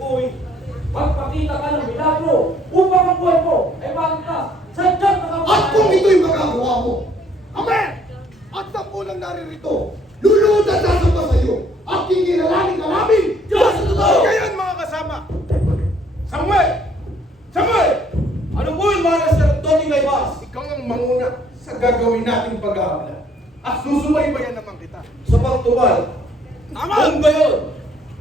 ko'y magpakita ka ng milagro upang ang buhay mo ay maligtas. Sadyang nakabuhay. At kung ito'y magagawa mo, Amen! At sa unang naririto, luluhod at sasamba sa iyo at kikilalanin ka namin! Diyos sa totoo! Ngayon mga kasama, Samuel! Samuel! Ano po yung mga sa Tony Gaybas? Ikaw ang manguna sa gagawin nating pag-aabla. At susubaybayan naman kita. Sa pagtubal, Tama! kung gayon,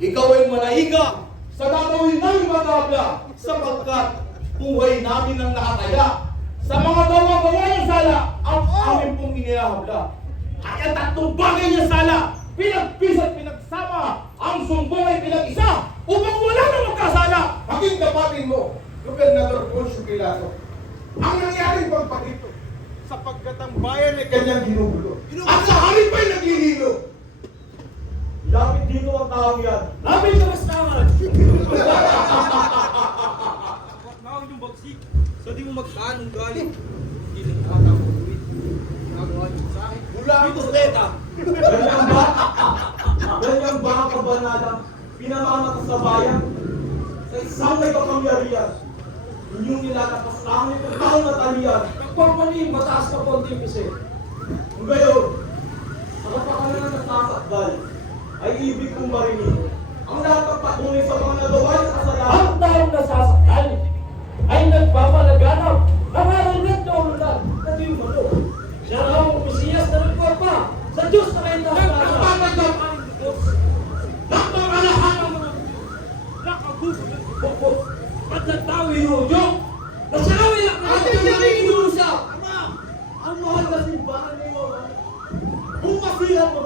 ikaw ay manahiga sa gagawin ng magabla sapagkat buhay namin ang nakataya sa mga gawa-gawa ng sala ang amin pong inihahabla. Kaya tatlong bagay niya sala, pinagpisa at pinagsama, ang sumbong ay pinag-isa upang wala nang magkasala. Maging dapatin mo, Gobernador Poncio Pilato, ang nangyaring pagpagito sapagkat ang bayan ay kanyang ginugulo. At sa hari pa'y naglililo. Lapit dito ang tao yan. Lapit sa bastangan! So di mo magtaan ng galing. Hindi na nakakawit. Nagawa niyo sa akin. Mula ang busteta. Ganyan ba? Ganyan ba ang kabanada? Pinamamatas sa bayan? Sa isang may kapangyarihan. Inyong nilalapas langit ng taong natalian. Nagpapaniin mataas na konting pisi. Kung gayon, ang kapakanan ng nasasakdal ay ibig kong marinig. Ang lahat ng patunay sa mga nagawa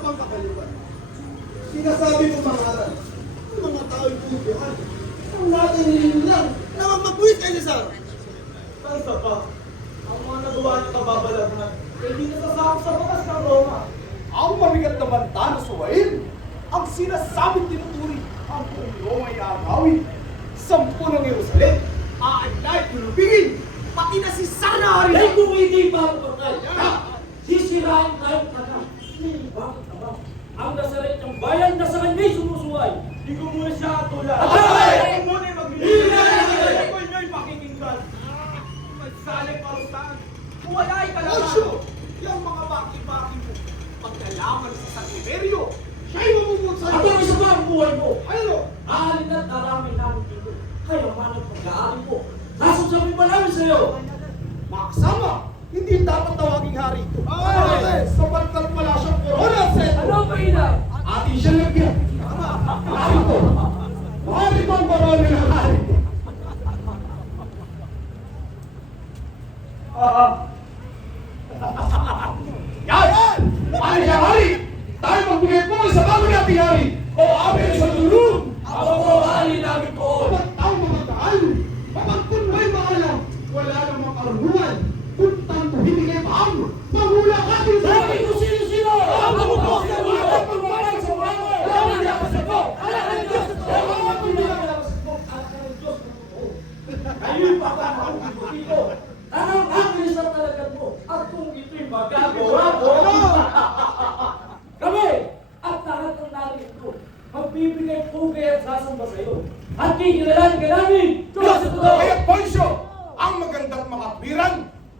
pang kakaliban, sinasabi mo mangaral, ang mga tao'y pupihan, ang natin nililang na magmabuhit kay Cesar. Ang isa pa, ang mga nagawa ng kababalaghan, ay hindi nasasakop sa batas ng Roma. Ang mabigat na banta na suwain, ang sinasabing tinuturi, ang puno ay agawin. Sampu ng Jerusalem, aadlay, tulubingin, pati na si Sana Dahil kung hindi pa ang patay, sisirain tayo kanya. Bakit naman? Ang bayan na sa kanya'y sumusuway. Ko muna siya tulad. Ay! Ako muna ay Hindi! Ako nyo'y pakikinggan. Magsali parutan. Kung wala ay Osyo, kalaman. yung mga baki-baki mo, pagkalaman sa San Liberio, siya'y mamumut sa At ang isa pa ang buhay mo. Ano? Aalin at darami namin dito. Kaya man ang pag-aari mo. Sasasabi pa namin sa iyo. Makasama, hindi dapat tawaging hari ito. Ay! Sapagkat wala siyang corona set. Ano ang mainam? Atin siya lagyan. Hari ko. Hari ko ang corona ng hari ko. Ah, Yan! Hari siya hari! Tayo magbigay po sa bago nating hari! O amin sa tulong! ako po hari namin po. Ba't tayo mga taal? Kapag kung may maalam, wala namang karunungan. Kung tanto hindi kayo paam, mahula ka din sa Sabi ko sino-sino! Ako po sa mga pagpapalag sa mga Ako hindi ako sa ko! Anak ng Diyos! Ako hindi ako sa ko! Anak ng Diyos! Ayun ako dito! Anong akin sa talagang mo? At kung ito'y magagawa mo! Kami! At lahat ng narito, magbibigay pugay at sasamba sa iyo. At kikilalanin ka namin! Diyos sa totoo! Kaya Poncio, ang magandang makatwiran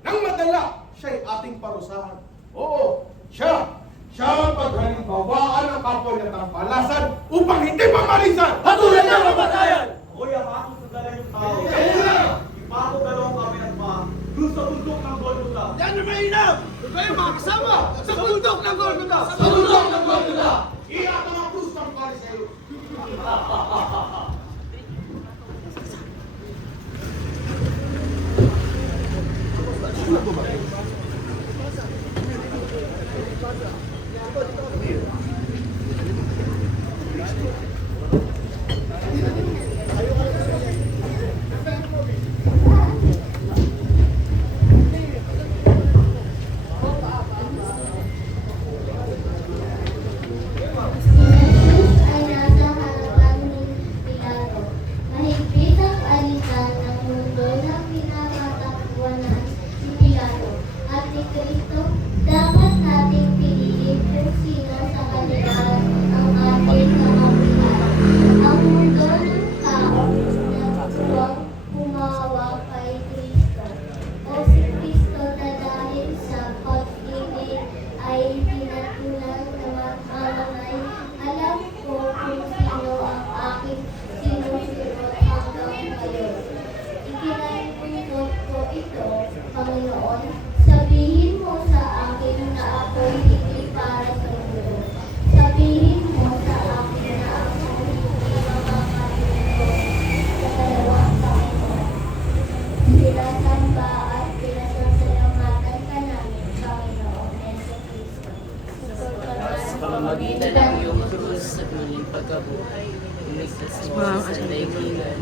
ng madala, siya'y ating parusahan. Oo, siya, siya ang paghalimbawaan ng kapwa niya ng palasan upang hindi pamalisan. Patuloy pagkabuhay. Umigtas mo sa sandaigdigan